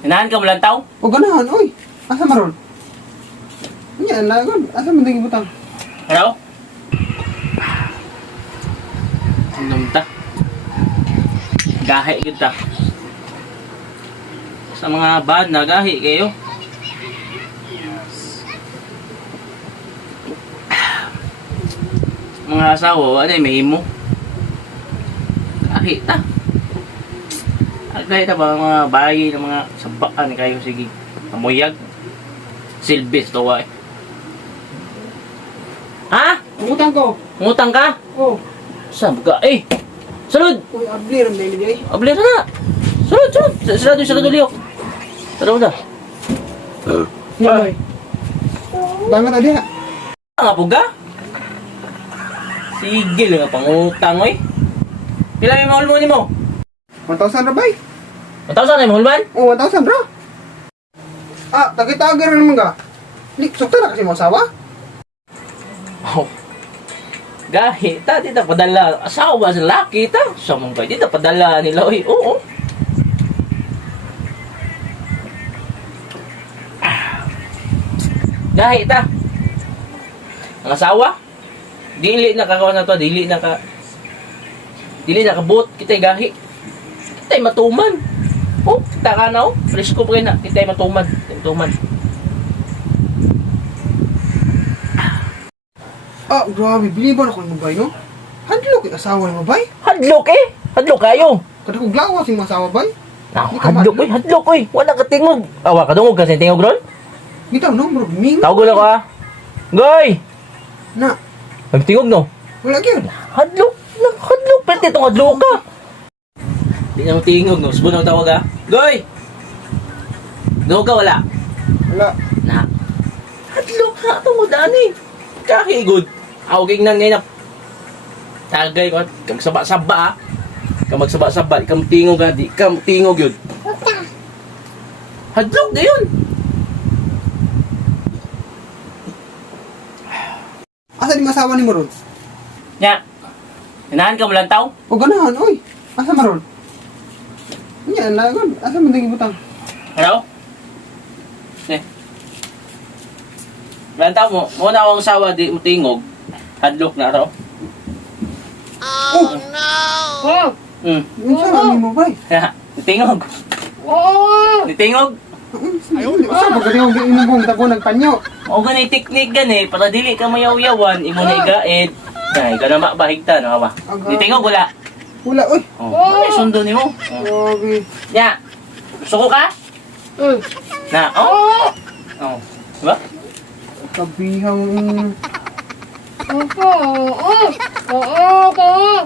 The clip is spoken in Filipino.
Inahan ka mo lang tao? O ganahan, oy. Asa maron? Nya na gon. Asa man dingi butang? Ano? Inom ta. Gahi kita. Sa mga bad na gahi kayo. Mga asawa, ano may himo? Gahi ta. Agay ta ba mga bayi ng mga sabaan kayo sige. Amuyag. Silbis to wa. Ha? Utang ko. Ngutang ka? Oh. Saan ka? Eh! Salud! Uy, abli ram dili ay. Abli na! Salud! Salud! Salud ulit! Salud na! Nya boy. Bangat adi ha. Nga po ka? Sigil nga pangutang oy! Pila may mahal mo ni mo? 1,000 ra bay. 1,000 na yung mahal man? Oh, 1,000 ra. Ah, tagi-tagar naman ka. Lik, sukta na kasi mo asawa. Oh. Gahi, ta, di ta padala. Asawa sa laki, ta. Sa mga di ta padala nila, oy. Oo. Gahi, ta. Ang asawa, dili na kakawa na to, dili na kabut, kita'y gahi. Kita'y matuman. Oh, kita ka na, oh. Presko pa rin na, kita'y matuman. Ah, grabe, biliban ako ng babay, no? Hadlok yung asawa ng babay. Hadlok eh. Hadlok kayo. Kada kong glawa si mga asawa, bay. Hadlok eh. Wala ka tingog. Awa ka dungog kasi tingog ron. Bitaw, no, bro, ming. Tawag na ko ah. Goy! Na, Nagtingog no? wala gyud. Hadlok. Hadlok. Pwede itong hadlok ka. Di na mo tingog no. Subon ang tawag ah. Goy! Dungog ka wala? Wala. Na. Hadlok ka. Itong udani. Kahigod. Awaging nang ngayon. Tagay ko. Kag saba-saba ah. Kag magsaba-saba. Ikam tingog ah. Di kam tingog yun. Hadlok na yun. Asa di masawa ni mo ron? Nya. Inahan ka mo lang tao? O ganahan, oy. Asa maron? Nya na gon. Asa man dingi butang? Ano? Eh. Lantaw mo, muna akong sawa di mo tingog. Hadlok na raw. Oh, Oh! unsa ra mo bay? Nitingog. Oh! Nitingog. Asa ba gani og imong tago nagpanyo? O ganay teknik gani para dili ka mayaw-yawan, imo na igaed. Kay ka na mabahigta no ba? Nitingog wala. Wala, oy. Oh, ano yung sundo nimo? Grabe. Nya. Suko ka? Na, oh. Oh. Diba? Kabihang Oh! Oh! Oh! Oh!